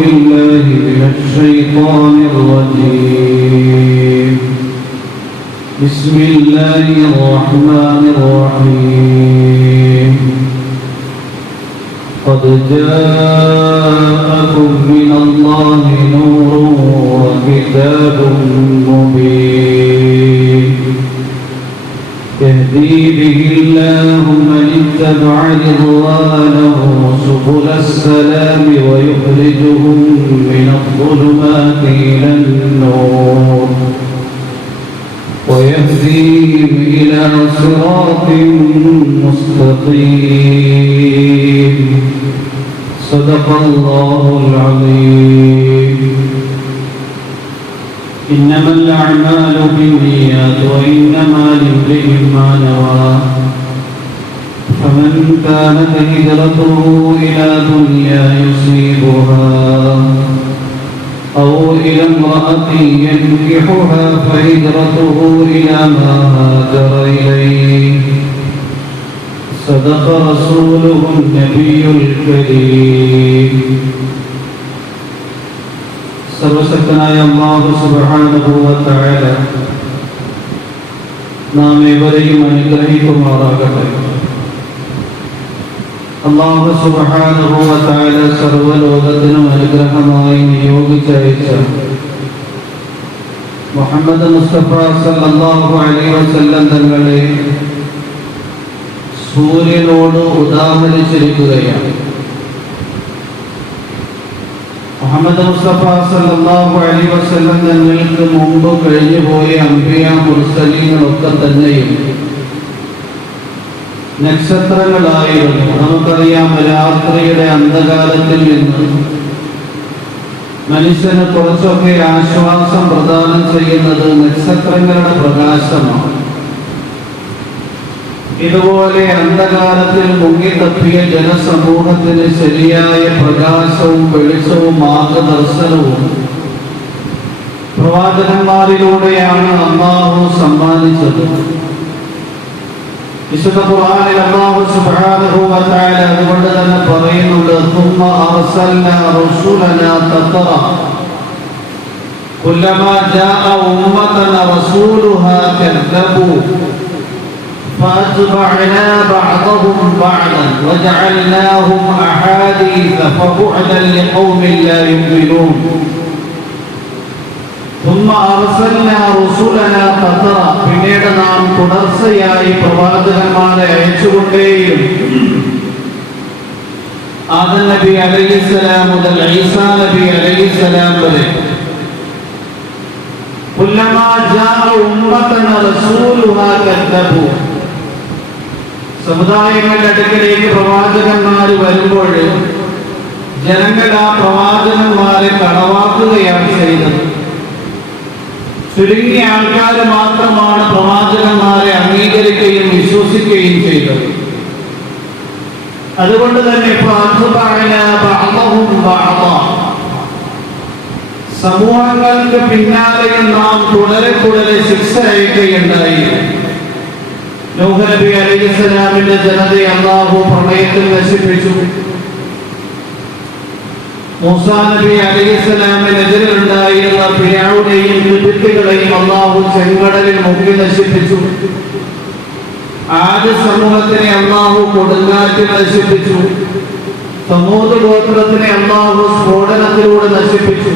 بالله من الشيطان الرجيم بسم الله الرحمن الرحيم قد جاءكم من الله نور وكتاب مبين يهدي به الله من اتبع رضوانه سبل السلام ويخرجهم من الظلمات إلى النور ويهديهم إلى صراط مستقيم صدق الله العظيم إنما الأعمال بالنيات وإنما لامرئ ما نوى فمن كانت هجرته إلى دنيا يصيبها أو إلى امرأة ينكحها فهجرته إلى ما هاجر إليه صدق رسوله النبي الكريم. സർവശക്തനായ അല്ലാഹു സുബ്ഹാനഹു വ തആല നാം ഏവരെയും അനുഗ്രഹിക്കുമാറാകട്ടെ. അല്ലാഹു സുബ്ഹാനഹു വ തആല സർവ്വലോകത്തിനും അനുഗ്രഹമായി നിയോഗിച്ചയച്ച മുഹമ്മദ് മുസ്തഫ സല്ലല്ലാഹു അലൈഹി വസല്ലം തങ്ങളെ സൂര്യനോട് ഉദാഹരിച്ചിരിക്കുകയാണ്. മുഹമ്മദ് മുസ്തഫ സല്ലല്ലാഹു അലൈഹി വസല്ലം തങ്ങൾക്ക് മുമ്പ് കഴിഞ്ഞുപോയ അംബിയ മുർസലീങ്ങളൊക്കെ തന്നെയും നക്ഷത്രങ്ങളായിരുന്നു. നമുക്കറിയാം, രാത്രിയുടെ അന്ധകാരത്തിൽ നിന്ന് മനുഷ്യന് കുറച്ചൊക്കെ ആശ്വാസം പ്രദാനം ചെയ്യുന്നത് നക്ഷത്രങ്ങളുടെ പ്രകാശമാണ്. ഇതുപോലെ അന്ധകാരത്തിൽ മുങ്ങിത്തപ്പിയ ജനസമൂഹത്തിന് ശരിയായ പ്രകാശവും വെളിച്ചവും മാർഗദർശനവും പ്രവാചകന്മാരിലൂടെയാണ് അല്ലാഹു സമ്മാനിച്ചത്. വിശുദ്ധ ഖുർആനിൽ അല്ലാഹു സുബ്ഹാനഹു വ തആല അതുകൊണ്ട് തന്നെ പറയുന്നുണ്ട്, ثم أرسلنا رسلنا تترى كلما جاء أمة رسولها كذبوا فأتبعنا بعضهم بعضا وجعلناهم أحاديث فبعدا لقوم لا يؤمنون ثم أرسلنا رسلنا تترى പിന്നീട് നാം തുടർച്ചയായി പ്രവാചകന്മാരെ അയച്ചുകൊണ്ടേയും ആദം നബി അലൈഹിസ്സലാം മുതൽ ഈസാ നബി അലൈഹിസ്സലാം വരെ കുല്ലമാ ജാഅ ഉമ്മതന റസൂലുഹാ കദ്ദബു സമുദായങ്ങളുടെ അടുക്കലേക്ക് പ്രവാചകന്മാർ വരുമ്പോൾ ജനങ്ങൾ ആ പ്രവാചകന്മാരെ കളവാക്കുകയാണ് ചെയ്തത്. ചുരുങ്ങിയ ആൾക്കാർ മാത്രമാണ് പ്രവാചകന്മാരെ അംഗീകരിക്കുകയും വിശ്വസിക്കുകയും ചെയ്തത്. അതുകൊണ്ട് തന്നെ സമൂഹങ്ങൾക്ക് പിന്നാലെ നാം തുടരെ ശിക്ഷ അയക്കുകയുണ്ടായി. നൂഹ് നബി അലൈഹിസ്സലാമിന്റെ ജനതയെ അല്ലാഹു പ്രളയത്തിൽ നശിപ്പിച്ചു. മൂസാ നബി അലൈഹിസ്സലാമിനെതിരെയുണ്ടായിരുന്ന ഫിർഔനെയും കുട്ടികളെയും അല്ലാഹു ചെങ്കടലിൽ മുക്കി നശിപ്പിച്ചു. ആദ് സമൂഹത്തിനെ അല്ലാഹു കൊടുങ്കാറ്റിൽ നശിപ്പിച്ചു. സമൂദ് ഗോത്രത്തിനെ അല്ലാഹു സ്ഫോടനത്തിലൂടെ നശിപ്പിച്ചു.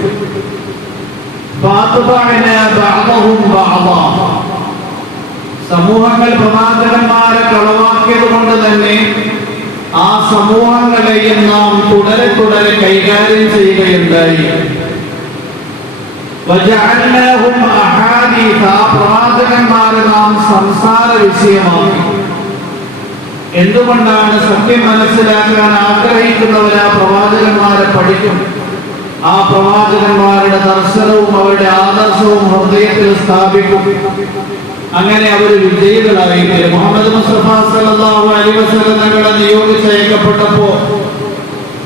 സമൂഹങ്ങൾ പ്രവാചകന്മാരെ കളവാക്കിയത് കൊണ്ട് തന്നെ ആ സമൂഹങ്ങളെയും നാം തുടരെ കൈകാര്യം ചെയ്യുകയുണ്ടായി. പ്രവാചകന്മാരെ നാം സംസാര വിഷയമാക്കി. എന്തുകൊണ്ടാണ്? സത്യം മനസ്സിലാക്കാൻ ആഗ്രഹിക്കുന്നവർ ആ പ്രവാചകന്മാരെ പഠിക്കും. ആ പ്രവാചകന്മാരുടെ ദർശനവും അവരുടെ ആദർശവും ഹൃദയത്തിൽ സ്ഥാപിക്കും. അങ്ങനെ അവർ വിജയികളായി. മുഹമ്മദ് മുസ്തഫ സല്ലല്ലാഹു അലൈഹി വസല്ലം തങ്ങളെ നിയോഗിച്ചയക്കപ്പെട്ടപ്പോൾ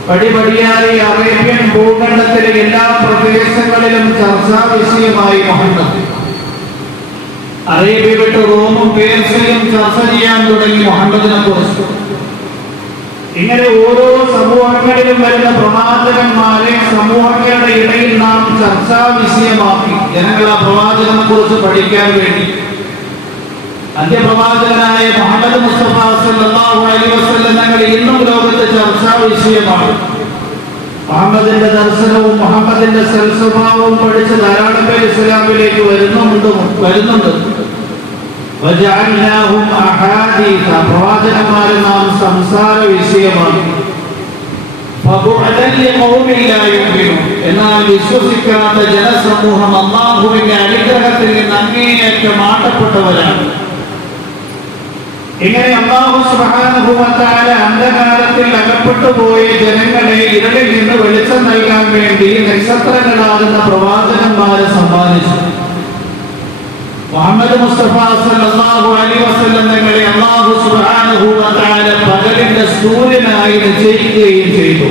പടിപടിയായി അറേബ്യൻ ഭൂഖണ്ഡത്തിലെ എല്ലാ പ്രദേശങ്ങളിലും ചർച്ചാ വിഷയമായി മുഹമ്മദ്. അറേബ്യ വിട്ട് റോമും പേർഷ്യയും ചർച്ച ചെയ്യാൻ തുടങ്ങി മുഹമ്മദിനെ കുറിച്ച്. ഇങ്ങനെ ഓരോ സമൂഹങ്ങളിലും വരുന്ന പ്രവാചകന്മാരെ സമൂഹം ചർച്ചാ വിഷയമാക്കി ജനങ്ങൾ ആ പ്രവാചകനെ കുറിച്ച് പഠിക്കാൻ വേണ്ടി അന്ത്യപ്രവാചകനായ മുഹമ്മദ് മുസ്തഫ സല്ലല്ലാഹു അലൈഹി വസല്ലം തങ്ങൾ ഇന്നും ലോകത്തെ ചർച്ചാ വിഷയമാണ്. മുഹമ്മദിന്റെ ദർശനവും മുഹമ്മദിന്റെ സൽസ്വഭാവവും പഠിച്ച് ധാരാളം പേർ ഇസ്ലാമിലേക്ക് വരുന്നുണ്ട്. വജഅൽനാഹും അഹാദീഥ, പ്രവാചകന്മാരെ നാം സംസാര വിഷയമാണ്. ഫബുഅദൻ ലിഖൗമിൻ ലാ യുമിനൂൻ, എന്നാൽ വിശ്വസിക്കാത്ത ജനസമൂഹം അല്ലാഹുവിന്റെ അനുഗ്രഹത്തിൽ നിന്ന് അങ്ങേയറ്റം മാറ്റപ്പെട്ടവരാണ്. ഇങ്ങനെ അല്ലാഹു സുബ്ഹാനഹു വ തആല അന്ധകാരത്തിൽ അകപ്പെട്ടു പോയ ജനങ്ങളെ ഇരുളിൽ നിന്ന് വെളിച്ചം നൽകാൻ വേണ്ടി നക്ഷത്രങ്ങളാകുന്ന പ്രവാചകന്മാരെ സമ്മാനിച്ചു. മുഹമ്മദ് മുസ്തഫ സല്ലല്ലാഹു അലൈഹി വസല്ലം തങ്ങളെ അല്ലാഹു സുബ്ഹാനഹു വ തആല പകലിന്റെ സൂര്യനായി നിശ്ചയിക്കുകയും ചെയ്തു.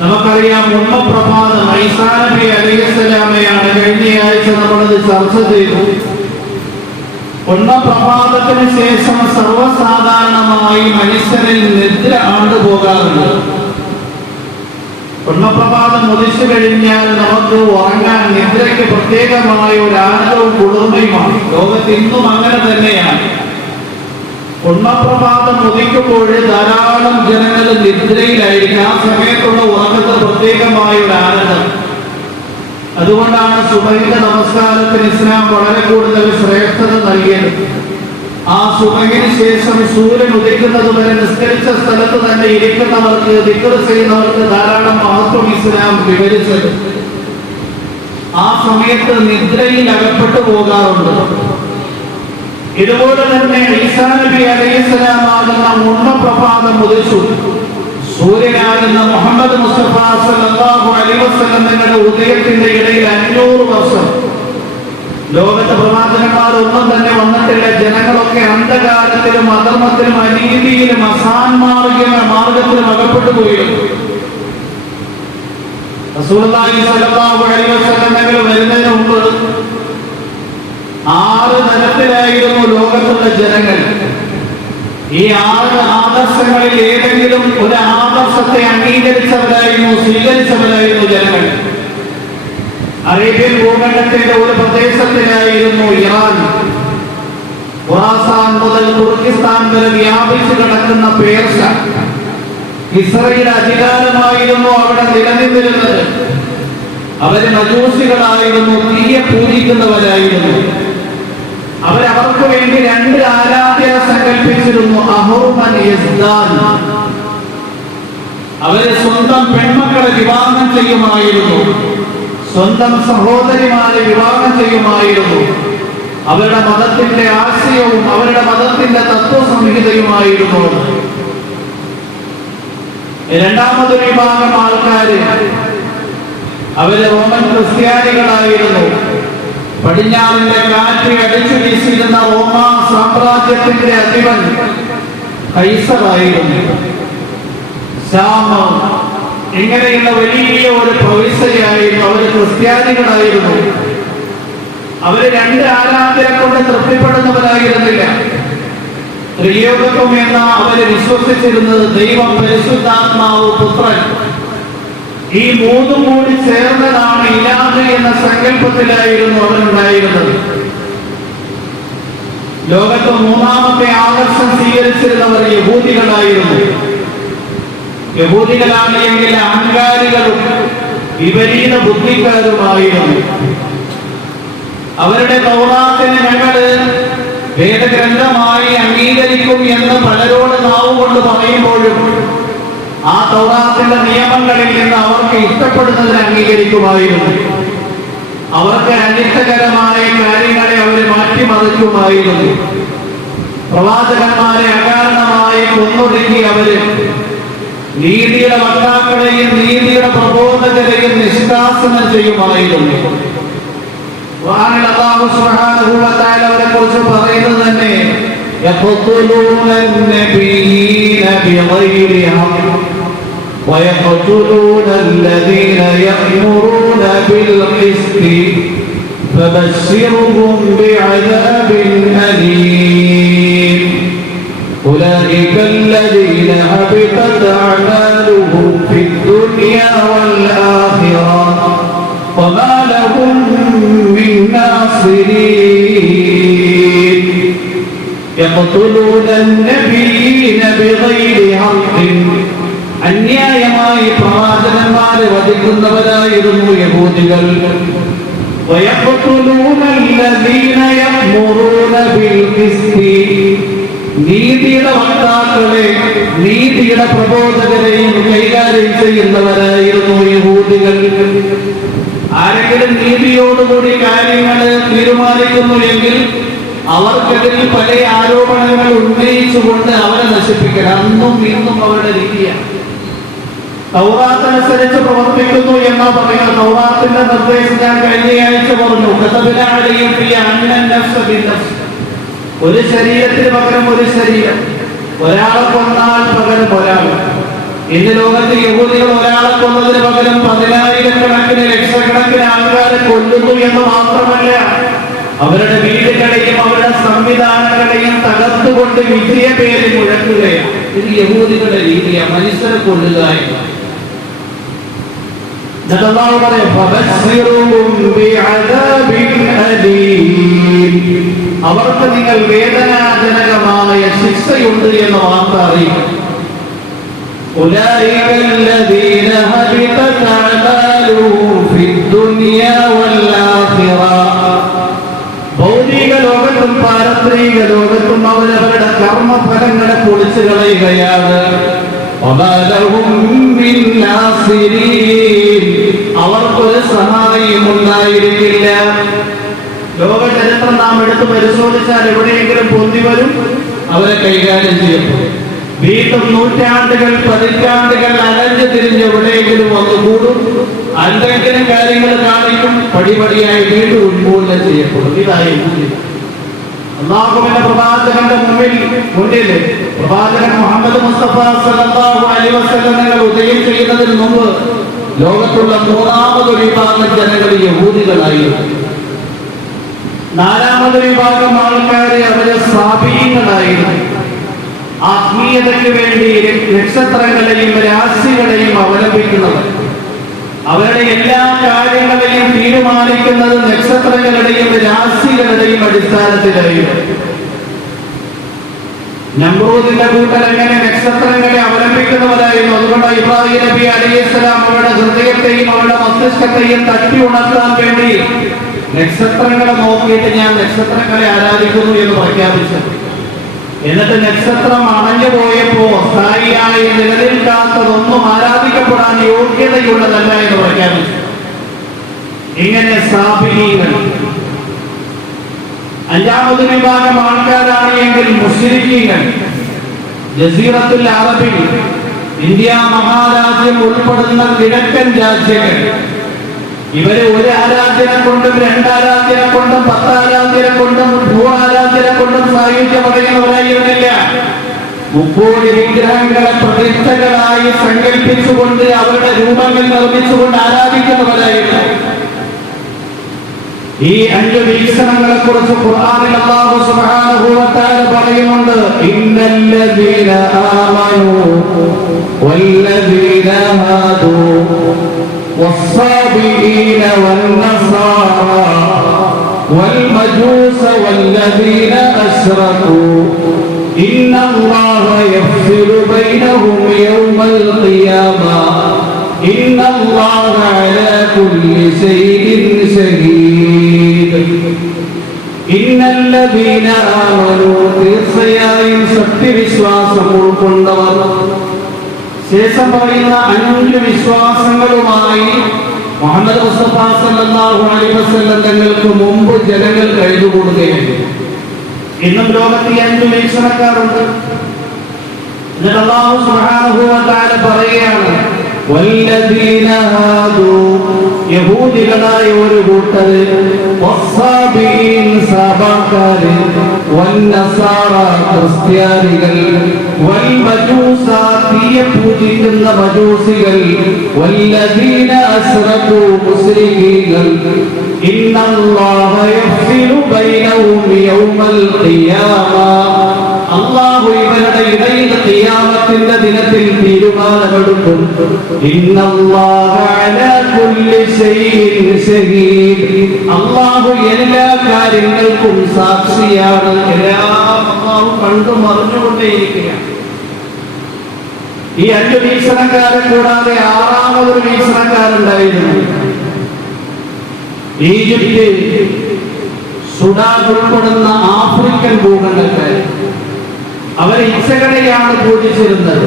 നമുക്കറിയാം, ഉമ്മപ്രഭാതം ഈസാ നബി അലൈഹിസ്സലാമയാണ് കഴിഞ്ഞയാഴ്ച നമ്മളത് ചർച്ച ചെയ്തു. പ്രഭാതത്തിന് ശേഷം സർവ്വസാധാരണമായി മനുഷ്യരിൽ നിദ്ര ആണ്ടുപോകാറുണ്ട്. പ്രഭാതം ഉദിച്ചു കഴിഞ്ഞാൽ നമുക്ക് ഉറങ്ങാൻ നിദ്രയ്ക്ക് പ്രത്യേകമായ ഒരു ആനന്ദവും കുളിർമയുമാണ്. ലോകത്ത് ഇന്നും അങ്ങനെ തന്നെയാണ്. പ്രഭാതം ഉദിക്കുമ്പോൾ ധാരാളം ജനങ്ങൾ നിദ്രയിലായിരിക്കും. ആ സമയത്തുള്ള ഉറക്കത്തിൽ പ്രത്യേകമായ ഒരു ആനന്ദം. അതുകൊണ്ടാണ് സുബഹിന്റെ നമസ്കാരത്തിന് ഇസ്ലാം വളരെ കൂടുതൽ ശ്രേഷ്ഠത നൽകിയത്. ആ സുബഹിന് ശേഷം സൂര്യൻ ഉദിക്കുന്നത് വരെ നിസ്കരിച്ച സ്ഥലത്ത് തന്നെ ഇരിക്കുന്നവർക്ക്, ദിക്ർ ചെയ്യുന്നവർക്ക് ധാരാളം മഹത്വം ഇസ്ലാം വിവരിച്ചത്. ആ സമയത്ത് നിദ്രയിൽ അകപ്പെട്ടു പോകാറുണ്ട്. ഇതുപോലെ തന്നെ ഈസാ നബി അലൈഹിസ്സലാം ആകുന്ന പ്രഭാതം ഉദിച്ചു. സൂര്യനാകുന്ന മുഹമ്മദ് മുസ്തഫ സല്ലല്ലാഹു അലൈഹി വസല്ലം തങ്ങളുടെ ഉദയത്തിന്റെ ഇടയിൽ 500 വർഷം ലോകത്തെ പ്രവാചകന്മാരൊന്നും തന്നെ വന്നിട്ടില്ല. ജനങ്ങളൊക്കെ അന്ധകാരത്തിലും അധർമ്മത്തിലും അനീതിയിലും മാർഗത്തിലും അകപ്പെട്ടു പോയിരുന്നു. റസൂലുള്ളാഹി സ്വല്ലല്ലാഹു അലൈഹി വസല്ലം തങ്ങൾ വരുന്നതിന് മുമ്പ് 6 തരത്തിലായിരുന്നു ലോകത്തുള്ള ജനങ്ങൾ. ഈ 6 ആദർശങ്ങളിൽ ഏതെങ്കിലും ഒരു ആദർശത്തെ അംഗീകരിച്ചവരായിരുന്നു, സ്വീകരിച്ചവരായിരുന്നു ജനങ്ങൾ. അറേബ്യൻ ഭൂഖണ്ഡത്തിന്റെ ഒരു പ്രദേശത്തിലായിരുന്നു ഇറാൻ. ഖുറാസാൻ മുതൽ തുർക്കിസ്ഥാൻ വരെ വ്യാപിച്ചു കിടക്കുന്ന പേർഷ്യ, ഇസ്രയേലിന്റെ അധികാരമായിരുന്നു അവിടെ നിലനിന്നിരുന്നത്. അവര് മജൂസികളായിരുന്നു, തീയെ പൂജിക്കുന്നവരായിരുന്നു. അവർക്ക് വേണ്ടി 2 ആരാധ്യത സങ്കല്പിച്ചിരുന്നു. അഹൂമൻ യസ്ദാൻ, അവര് സ്വന്തം പെൺമക്കളെ വിവാഹം ചെയ്യുമായിരുന്നു, സ്വന്തം സഹോദരിമാരെ വിവാഹം ചെയ്യുമായിരുന്നു. അവരുടെ മതത്തിന്റെ ആശയവും അവരുടെ മതത്തിന്റെ തത്വസംഹിതയുമായിരുന്നു. രണ്ടാമതൊരു വിഭാഗം ആൾക്കാര് അവര് റോമൻ ക്രിസ്ത്യാനികളായിരുന്നു. പടിഞ്ഞാറിന്റെ കാറ്റ് അടിച്ചു വീശിയിരുന്ന റോമ സാമ്രാജ്യത്തിന്റെ അധിപൻ കൈസറായിരുന്നു. ശാമ ഇങ്ങനെയുള്ള വലിയ ഒരു പ്രവിശ്യയായിരുന്നു. അവര് ക്രിസ്ത്യാനികളായിരുന്നു. അവര് 2 ആരാധനയെ കൊണ്ട് തൃപ്തിപ്പെടുന്നവരായിരുന്നില്ല. ത്രിയേകത്വം എന്ന അവര് വിശ്വസിച്ചിരുന്നത് ദൈവം, പരിശുദ്ധാത്മാവ്, പുത്രൻ, ഈ 3 കൂടി ചേർന്നതാണ് ഇലാഹ് എന്ന സങ്കല്പത്തിലായിരുന്നു അവരുണ്ടായിരുന്നത്. ലോകത്ത് 3ാമത്തെ ആദർശം സ്വീകരിച്ചിരുന്നവർ യഹൂദികളായിരുന്നു. യഹൂദികളാണ് എങ്കിൽ അഹങ്കാരികളും വിപരീത ബുദ്ധിക്കാരുമായിരുന്നു. അവരുടെ തൗറാത്തിനെ ഞങ്ങള് വേദഗ്രന്ഥമായി അംഗീകരിക്കും എന്ന് പലരോട് നാവുകൊണ്ട് പറയുമ്പോഴും ആ തൗറാത്തിന്റെ നിയമങ്ങളിൽ നിന്ന് അവർക്ക് ഇഷ്ടപ്പെടുന്നതിന് അംഗീകരിക്കുമായിരുന്നു. അവർക്ക് അനിഷ്ടകരമായ കാര്യങ്ങളെ അവർ മാറ്റിമറിക്കുമായിരുന്നു. പ്രവാചകന്മാരെ അകാരണമായി കൊന്നൊടുക്കി അവര് നീതിയുടെ വക്താക്കളെയും നീതിയുടെ പ്രബോധകരെയും നിഷ്കാസനം ചെയ്യുമായിരുന്നു. അല്ലാഹു സുബ്ഹാനഹു വ തആല അവരെ കുറിച്ച് പറയുന്നത് തന്നെ يقتلون النبيين بغير حق ويقتلون الذين يأمرون بالقسط فبشرهم بعذاب أليم أولئك الذين حبطت أعمالهم في الدنيا والآخرة الناصرين يقتلون النبيين بغير حق അന്യായമായി പ്രവാചകന്മാരെ വധിക്കുന്നവരായിരുന്നു യഹൂദികൾ. ويقتلون الذين يأمرون بالقسط നീതിയുടെ വക്താക്കളെ നീതിയുടെ പ്രബോധകരെയും കൈകാര്യം ചെയ്യുന്നവരായിരുന്നു യഹൂദികൾ. ആരെങ്കിലും നീതിയോടുകൂടി കാര്യങ്ങൾ തീരുമാനിക്കുന്നു എങ്കിൽ അവർക്കെതിരിൽ പല ആരോപണങ്ങൾ ഉന്നയിച്ചുകൊണ്ട് അവരെ നശിപ്പിക്കണം. അന്നും ഇന്നും അവരുടെ രീതിയാണ്. തൗറാത്ത് അനുസരിച്ച് പ്രവർത്തിക്കുന്നു എന്നാ പറയുന്നത്. തൗറാത്തിന്റെ നിർദ്ദേശം ഞാൻ കഴിഞ്ഞയാഴ്ച പറഞ്ഞു. ഒരു ശരീരത്തിന് പകരം ഒരു ശരീരം, ഒരാളെ കൊന്നാൽ പകരം ഒരാൾ. ഇന്ന് ലോകത്ത് യഹൂദികൾ ഒരാളെ കൊന്നതിന് പകരം 10,000-കണക്കിന് ലക്ഷക്കണക്കിന് ആൾക്കാരെ കൊല്ലുന്നു എന്ന് മാത്രമല്ല, അവരുടെ വീടുകളെയും അവരുടെ സംവിധാനങ്ങളെയും തകർത്തുകൊണ്ട് വിജയ പേര് മുഴക്കുകയാണ്. ഇത് യഹൂദികളുടെ രീതിയാണ്, മനുഷ്യരെ കൊല്ലുക എന്ന്. അവർക്ക് നിങ്ങൾ വേദനാജനകമായ ശിക്ഷയുണ്ട് എന്ന വാർത്ത അറിയിക്കും. ഭൗതിക ലോകത്തും പാരത്രിക ലോകത്തും അവരവരുടെ കർമ്മഫലങ്ങളെ പൊളിച്ചു കളയുകയാണ്. അവർക്കൊരു സഹായം ഉണ്ടായിരിക്കില്ല. ലോക ചരിത്രം നാം എടുത്ത് പരിശോധിച്ചാൽ എവിടെയെങ്കിലും പൊന്തി വരും, അവരെ കൈകാര്യം ചെയ്യപ്പെടും. വീണ്ടും നൂറ്റാണ്ടുകൾ പതിറ്റാണ്ടുകൾ അലഞ്ഞു തിരിഞ്ഞ് എവിടെയെങ്കിലും വന്നുകൂടും, എന്തെങ്കിലും കാര്യങ്ങൾ കാണിക്കും, പടിപടിയായി വീണ്ടും ഉന്മൂലനം ചെയ്യപ്പെടും. ഇതായി അല്ലാഹുവിന്റെ പ്രവാചകന്റെ മുന്നിൽ പ്രവാചകൻ മുഹമ്മദ് മുസ്തഫ സല്ലല്ലാഹു അലൈഹി വസല്ലം തങ്ങൾ ഉദയം ചെയ്യുന്നതിന് മുമ്പ് ലോകത്തുള്ള മൂന്നാമതൊരു വിഭാഗം ജനങ്ങൾ യഹൂദികളായിരുന്നു. നാലാമത് വിഭാഗം ആൾക്കാരെ അവരെ സാബീങ്ങളായിരുന്നു. ആത്മീയതയ്ക്ക് വേണ്ടി നക്ഷത്രങ്ങളെയും രാശികളെയും അവലംബിക്കുന്നവർ. അവരുടെ എല്ലാ കാര്യങ്ങളെയും തീരുമാനിക്കുന്നത് നക്ഷത്രങ്ങളുടെയും രാശികളുടെയും അടിസ്ഥാനത്തിലായിരുന്നു. നമ്രൂദിന്റെ കൂട്ടർ എങ്ങനെ നക്ഷത്രങ്ങളെ അവലംബിക്കുന്നവരായിരുന്നു. അതുകൊണ്ട് ഇബ്രാഹിം നബി അലൈഹിസ്സലാം അവരുടെ ഹൃദയത്തെയും അവരുടെ മസ്തിഷ്കത്തെയും തട്ടി ഉണർത്താൻ വേണ്ടി നക്ഷത്രങ്ങളെ നോക്കിയിട്ട് ഞാൻ നക്ഷത്രങ്ങളെ ആരാധിക്കുന്നു എന്ന് പ്രഖ്യാപിച്ചു. എന്നിട്ട് നക്ഷത്രം അണഞ്ഞു പോയപ്പോ സ്ഥായിയായി നിലനിൽക്കാത്തതൊന്നും ആരാധിക്കപ്പെടാൻ യോഗ്യതയുള്ളതല്ല എന്ന് പ്രഖ്യാപിച്ചു. ഇങ്ങനെ സാബിഈകൾ. അഞ്ചാമത് വിഭാഗം ആൾക്കാരാണ് എങ്കിൽ മുശ്രിക്കീങ്ങൾ. ജസീറത്തുൽ അറബിൽ ഇന്ത്യ മഹാരാജ്യം ഉൾപ്പെടുന്ന കിഴക്കൻ രാജ്യങ്ങൾ, ഇവര് ഒരു ആരാധന കൊണ്ടും രണ്ടാരാധന കൊണ്ടും 10 ആരാധന കൊണ്ടും 100 ആരാധന കൊണ്ടും സായുജ്യം അടയുന്നവരായിരുന്നില്ല. 30 വിഗ്രഹങ്ങളെ പ്രതിഷ്ഠകളായി സങ്കല്പിച്ചുകൊണ്ട് അവരുടെ രൂപങ്ങൾ നിർമ്മിച്ചുകൊണ്ട് ആരാധിക്കുന്നവരായിരുന്നു. ഈ 5 വീക്ഷണങ്ങളെ കുറിച്ച് ഖുർആനിൽ അല്ലാഹു സുബ്ഹാനഹു വ തആല പറയുന്നുണ്ട്. ഇന്നല്ലദീന ആമനൂ വല്ലദീന ഹാദൂ والصابئين والنصارى والمجوس والذين أشركوا إن الله يفصل بينهم يوم القيامة إن الله على كل شيء شهيد إن الذين آمنوا തീർച്ചയായും സത്യവിശ്വാസം ഉൾക്കൊണ്ടവർ. ശേഷം പറയുന്ന 5 വിശ്വാസങ്ങളുമായി മുഹമ്മദ് മുസ്തഫ സല്ലല്ലാഹു അലൈഹി വസല്ലം തങ്ങൾക്ക് മുമ്പ് ജനങ്ങൾ കഴിഞ്ഞുകൂടുകയാണ്. ഇന്നും ലോകത്ത് 5 വീക്ഷണക്കാരുണ്ട്. എന്നിട്ട് അല്ലാഹു സുബ്ഹാനഹു വ തആല പറയുകയാണ്, വല്ലദീന ഹാദൂ യഹൂദികളായ ഒരു കൂട്ടർ, വസ്സാബീൻ സബാക്കാര്, വന്നസാറ ക്രിസ്ത്യാനികൾ, വൽമജൂസ തീയെ പൂജിക്കുന്ന മജൂസികൾ, വല്ലദീന അശ്റകൂ മുശ്രികീകൾ. ഇന്നല്ലാഹ യഫ്സിലു ബൈനഹും യൗമൽ ഖിയാമ അല്ലാഹു ഇവരുടെ ഇടയിൽ ഖിയാമത്തിന്റെ ദിനത്തിൽ തീരുമാനമെടുക്കും. ഇന്നല്ലാഹ അലാ കുല്ലി ശൈഇൻ ഷഹീദ്. അല്ലാഹു എല്ലാ കാര്യങ്ങൾക്കും സാക്ഷിയാണ്. എല്ലാം അല്ലാഹു കണ്ടു മറിഞ്ഞുകൊണ്ടേയിരിക്കുകയാണ്. ഈ 5 വീക്ഷണക്കാരെ കൂടാതെ 6ാമതൊരു വീക്ഷണക്കാരുണ്ടായിരുന്നു. ഈജിപ്ത്, സുഡാൻ ഉൾപ്പെടുന്ന ആഫ്രിക്കൻ ഭൂഖണ്ഡക്കാർ. അവർ ഇച്ഛകളെയാണ് പൂജിച്ചിരുന്നത്.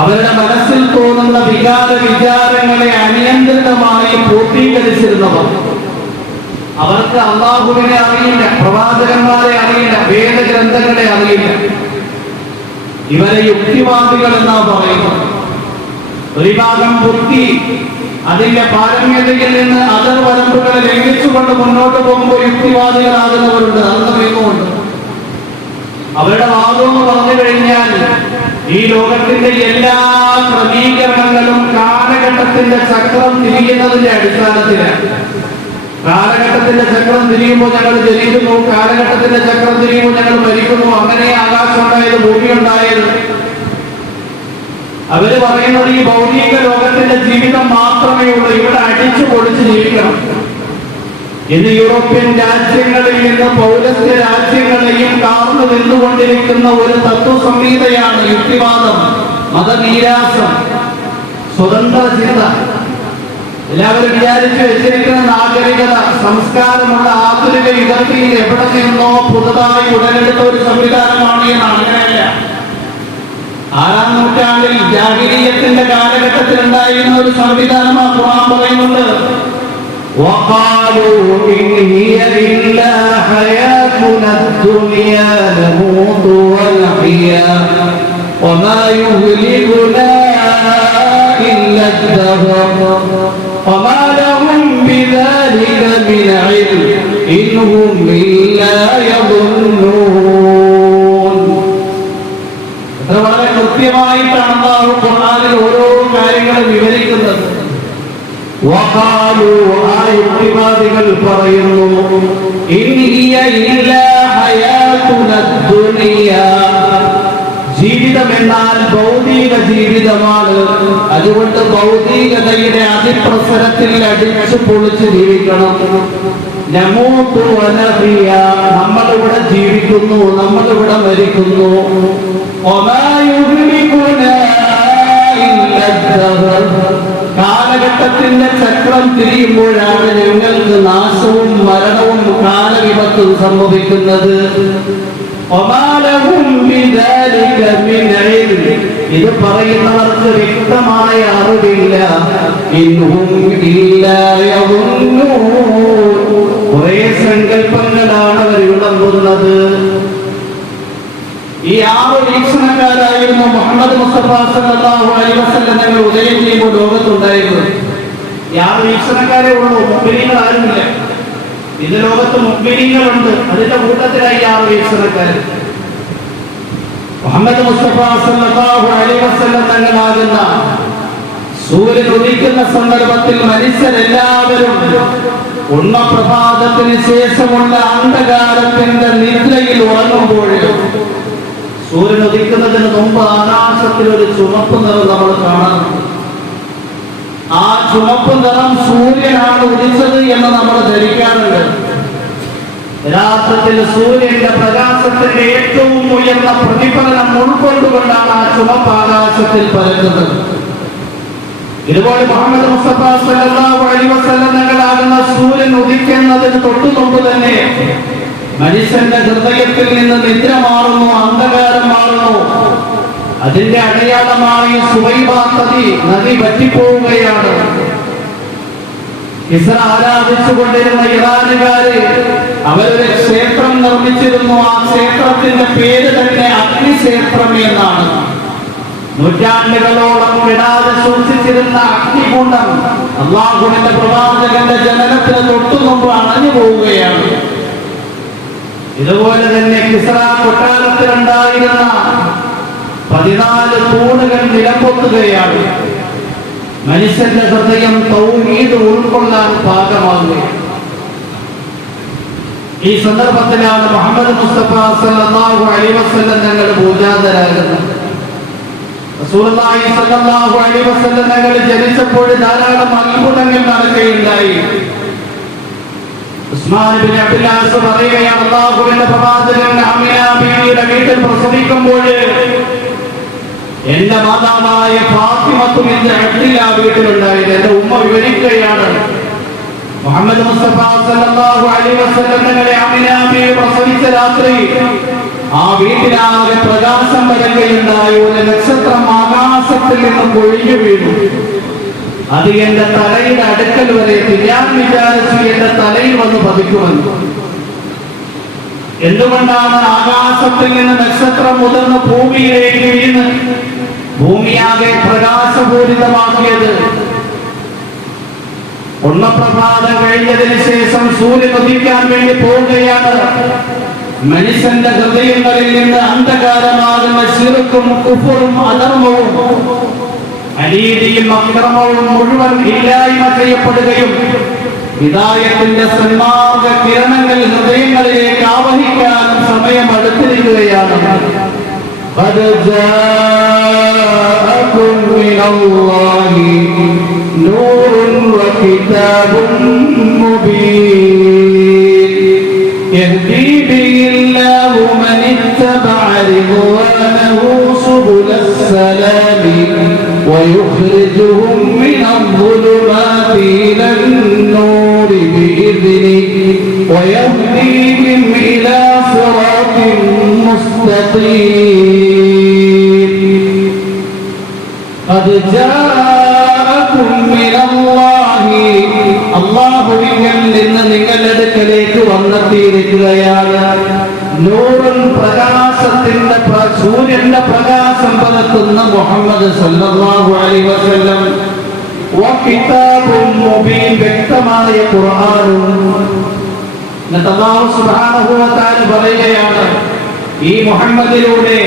അവരുടെ മനസ്സിൽ തോന്നുന്ന വിചാരങ്ങളെ അനിയന്ത്രിതമായി പൂർത്തീകരിച്ചിരുന്നവർ. അവർക്ക് അല്ലാഹുവിനെ അറിയില്ല, പ്രവാചകന്മാരെ അറിയില്ല, വേദഗ്രന്ഥങ്ങളെ അറിയില്ല. ഇവരെ യുക്തിവാദികൾ എന്നാ പറയുന്നത്. ഒരു ഭാഗം ബുദ്ധി അതിന്റെ പാരമ്യതയിൽ നിന്ന് അതിർവരമ്പുകളെ ലംഘിച്ചുകൊണ്ട് മുന്നോട്ട് പോകുമ്പോൾ യുക്തിവാദികളാകുന്നവരുണ്ട്. അന്നുകൊണ്ട് അവരുടെ വാദം എന്ന് പറഞ്ഞു കഴിഞ്ഞാൽ ഈ ലോകത്തിന്റെ എല്ലാ ക്രമീകരണങ്ങളും കാലഘട്ടത്തിന്റെ ചക്രം തിരിയുന്നതിന്റെ അടിസ്ഥാനത്തിലാണ്. കാലഘട്ടത്തിന്റെ ചക്രം തിരിയുമ്പോൾ ഞങ്ങൾ ജനിക്കുന്നു, കാലഘട്ടത്തിന്റെ ചക്രം തിരിയുമ്പോൾ ഞങ്ങൾ മരിക്കുന്നു. അങ്ങനെ ആകാശം ഉണ്ടായത്, ഭൂമി ഉണ്ടായത്. അവര് പറയുന്നത് ഈ ഭൗതിക ലോകത്തിന്റെ ജീവിതം മാത്രമേ ഉള്ളൂ, ഇവിടെ അടിച്ചു പൊളിച്ച് ജീവിക്കണം. ഇന്ന് യൂറോപ്യൻ രാജ്യങ്ങളിൽ നിന്ന് പൗരസ്ത്യ രാജ്യങ്ങളെയും കാർന്നു നിന്നുകൊണ്ടിരിക്കുന്ന ഒരു തത്വസംഹിതയാണ് യുക്തിവാദം, മതനീരാസം, സ്വതന്ത്ര ചിന്ത. എല്ലാവരും വിചാരിച്ചു വെച്ചിരിക്കുന്ന നാഗരികത, സംസ്കാരമുള്ള ആധുനിക യുഗത്തിൽ എവിടെ നിന്നോ പുതുതായി ഉടലെടുത്ത ഒരു സംവിധാനമാണ് എന്നാണ്. അങ്ങനെയല്ല. 6ാം നൂറ്റാണ്ടിൽ ജാഹിലിയ്യത്തിന്റെ കാലഘട്ടത്തിൽ ഉണ്ടായിരുന്ന ഒരു സംവിധാനമാണ് ഖുർആൻ പറയുന്നുണ്ട്. وقالوا إن هي إلا حياتنا الدنيا نموت ونحيا وما يهلكنا إلا الدهر وما لهم بذلك من علم إن هم إلا يظنون. വളരെ കൃത്യമായിട്ടാണ് അല്ലാഹു ഖുർആനിൽ ഓരോ കാര്യങ്ങളും വിവരിക്കുന്നത്. വഖാലു, ആ യുക്തിവാദികൾ പറയുന്നു, ഇൻ ഹിയ ഇല്ലാ ഹയാതുന ദുനിയ, ജീവിതം എന്നാൽ ഭൗതിക ജീവിതമാണ്. അതുകൊണ്ട് ഭൗതികതയുടെ അതിപ്രസരത്തിൽ അടിച്ചു പൊളിച്ച് ജീവിക്കണം. നമൂതു വനഹിയ, നമ്മളിവിടെ ജീവിക്കുന്നു, നമ്മളിവിടെ മരിക്കുന്നു. വമാ യുഹ്ലികുനാ ഇല്ലാ ദഹർ, കാലഘട്ടത്തിന്റെ ചക്രം തിരിയുമ്പോഴാണ് ഞങ്ങൾക്ക് നാശവും മരണവും കാലവിപത്തും സംഭവിക്കുന്നത്. ഇത് പറയുന്നവർക്ക് വ്യക്തമായ അറിവില്ല. കുറെ സങ്കല്പങ്ങളാണ് അവർ വിളമ്പുന്നത്. ഈ 6 വീക്ഷണക്കാരായിരുന്നു മുഹമ്മദ് മുസ്തഫ സല്ലല്ലാഹു അലൈഹി വസല്ലം ഞങ്ങൾ ഉദയം ചെയ്യുമ്പോൾ ലോകത്തുണ്ടായിരുന്നത്. ഈ 6 വീക്ഷണക്കാരെ ഉള്ളൂ, മുഅ്മിനീങ്ങൾ ആരുമില്ല. ഇത് ലോകത്ത് മുഅ്മിനീങ്ങളുണ്ട്, അതിന്റെ കൂട്ടത്തിലായി 6 വീക്ഷണക്കാർ. മുഹമ്മദ് മുസ്തഫ സല്ലല്ലാഹു അലൈഹി വസല്ലം തങ്ങളാകുന്ന സൂര്യൻ ഉദിക്കുന്ന സന്ദർഭത്തിൽ മനുഷ്യരെല്ലാവരും ഉണ്ണപ്രഭാതത്തിന് ശേഷമുള്ള അന്ധകാരത്തിന്റെ നിദ്രയിൽ ഉറങ്ങുമ്പോൾ സൂര്യൻ ഉദിക്കുന്നതിന് മുമ്പ് ആകാശത്തിൽ ഒരു ചുമപ്പ് നിറം നമ്മൾ കാണാറുണ്ട്. ആ ചുമപ്പ് നിറം സൂര്യനാണ് ഉദിച്ചത് എന്ന് നമ്മൾ ധരിക്കാറുണ്ട്. യഥാർത്ഥത്തിൽ സൂര്യന്റെ പ്രകാശത്തിന്റെ ഏറ്റവും ഉയർന്ന പ്രതിഫലനം ഉൾക്കൊണ്ടുകൊണ്ടാണ് ആ ചുമപ്പ് ആകാശത്തിൽ പരക്കുന്നത്. ഇതുപോലെ മുഹമ്മദ് മുസ്തഫ സല്ലല്ലാഹു അലൈഹി വസല്ലം തങ്ങളാകുന്ന സൂര്യൻ ഉദിക്കുന്നതിന് തൊട്ടു മുമ്പ് തന്നെ മനുഷ്യന്റെ ഹൃദയത്തിൽ നിന്ന് നിദ്ര മാറുന്നു, അന്ധകാരം മാറുന്നു. അതിന്റെ അടയാളമായി സുവൈബ നദി വറ്റിപ്പോവുകയാണ്. ഇസ്ര ആരാധിച്ചുകൊണ്ടിരുന്ന ഇറാനുകാര് അവരൊരു ക്ഷേത്രം നിർമ്മിച്ചിരുന്നു. ആ ക്ഷേത്രത്തിന്റെ പേര് തന്നെ അഗ്നിക്ഷേത്രം എന്നാണ്. നൂറ്റാണ്ടുകളോളം വിടാതെ സൂക്ഷിച്ചിരുന്ന അഗ്നികുണ്ഡം അല്ലാഹുവിന്റെ പ്രവാചകന്റെ ജനനത്തിന് തൊട്ടു മുമ്പ് അണഞ്ഞു പോവുകയാണ്. ഇതുപോലെ തന്നെ കിസ്ര കൊട്ടാരത്തിലുണ്ടായിരുന്ന 14 തൂണുകൾ നിലംപൊത്തുകയാണ്. മനുഷ്യന്റെ ഹൃദയം തൗഹീദ് ഉൾക്കൊള്ളാൻ പാകമാകുകയാണ്. ഈ സന്ദർഭത്തിലാണ് മുഹമ്മദ് മുസ്തഫ സല്ലല്ലാഹു അലൈഹി വസല്ലം തങ്ങൾ പൂജാതരാകുന്നത്. റസൂലുള്ളാഹി സല്ലല്ലാഹു അലൈഹി വസല്ലം തങ്ങൾ ജനിച്ചപ്പോൾ ധാരാളം അത്ഭുതങ്ങൾ നടക്കുകയുണ്ടായി. ഉസ്മാൻ ഇബ്നു അബ്ദുൽ അസീസ് പറയുകയാണ്, അല്ലാഹുവിന്റെ പ്രവാചകൻ ആമിന ബീവിയുടെ വീട്ടിൽ പ്രസവിക്കുമ്പോൾ എന്റെ മാതാവായ ഫാത്തിമത്തു ബിൻത് അബ്ദില്ല വീട്ടിലുണ്ടായിരുന്നു. എന്റെ ഉമ്മ വിവരിക്കുകയാണ്, മുഹമ്മദ് മുസ്തഫ സല്ലല്ലാഹു അലൈഹി വസല്ലം തങ്ങളെ ആമിന ബീവി പ്രസവിച്ച രാത്രി ആ വീട്ടിലാകെ പ്രകാശം വരികയുണ്ടായി. ഒരു നക്ഷത്രം ആകാശത്തിൽ നിന്നും പൊഴിഞ്ഞു വീണു. അത് എന്റെ തലയുടെ അടുക്കൽ വരെ എത്തി. ഞാൻ വിചാരിച്ചു എന്റെ തലയിൽ വന്ന് പതിക്കുമെന്ന്. എന്തുകൊണ്ടാണ് ആകാശത്തിൽ നിന്ന് നക്ഷത്രം മുതിർന്ന് ഭൂമിയിലേക്ക് വീണ് ഭൂമിയാകെ പ്രകാശപൂരിതമാക്കിയത്? ഉണ്ണപ്രഭാതം കഴിഞ്ഞതിന് ശേഷം സൂര്യൻ ഉദിക്കാൻ വേണ്ടി പോവുകയാണ്. മനുഷ്യന്റെ ഹൃദയങ്ങളിൽ നിന്ന് അന്ധകാരമാകുന്ന ശിർക്കും കുഫറും അധർമ്മവും അനീതിയും അക്രമവും മുഴുവൻ ഇല്ലായ്മ ചെയ്യപ്പെടുകയും ഹിദായത്തിന്റെ സന്മാർഗ കിരണങ്ങൾ ഹൃദയങ്ങളിലേക്ക് ആവഹിക്കാൻ സമയം അടുത്തിരിക്കുകയാണ്. يهدي به الله من اتبع رضوانه سبل السلام ويخرجهم من الظلمات إلى النور بإذنه ويهديهم إلى صراط مستقيم قد جاءكم من الله അല്ലാഹുവിൽ നിന്ന് നിങ്ങളുടെ അടുക്കലേക്ക് വന്നെത്തിയിരിക്കുകയാണ്. നൂറുൻ പ്രകാശത്തിന്റെ സൂര്യന്റെ പ്രകാശം പരത്തുന്ന മുഹമ്മദ് സല്ലല്ലാഹു അലൈഹി വസല്ലം വകിതാബുൻ മുബീൻ വ്യക്തമായ ഖുർആനും. അല്ലാഹു സുബ്ഹാനഹു വ തആല പറയുകയാണ്, ഈ മുഹമ്മദിലൂടെ